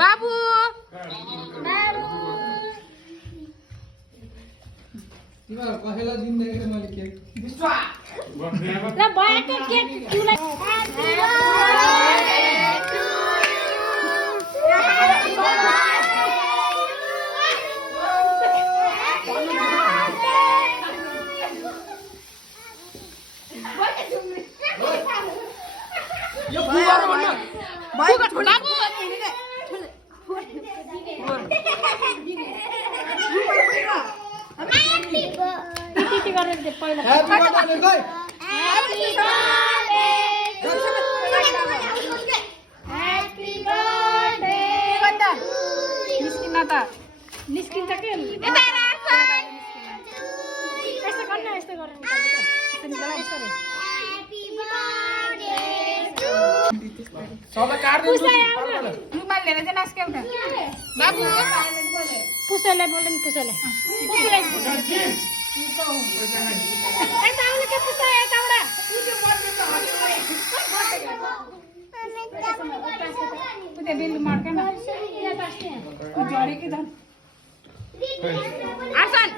बाबू तिमीहरु कसैलाई दिँदैन के मैले केक ल भएको केक तिमीलाई यो फुगार भन्न बाबु बाबु टिटी गरेर दे पहिला ह्यापी बर्थडे गई ह्यापी बर्थडे भन्दा निस्किन त निस्किन्छ के यता रासन यस्तो गर्न यस्तो गर्न सबै काट्दिन्छु रुमाल लिएर चाहिँ नास्क्याउ न बाबु पुसैलाई बोल्नु नि पुसैलाई यता आउनु के पुसै यताबाट उता बिल्लु मर्केन झरेकी झन् आसन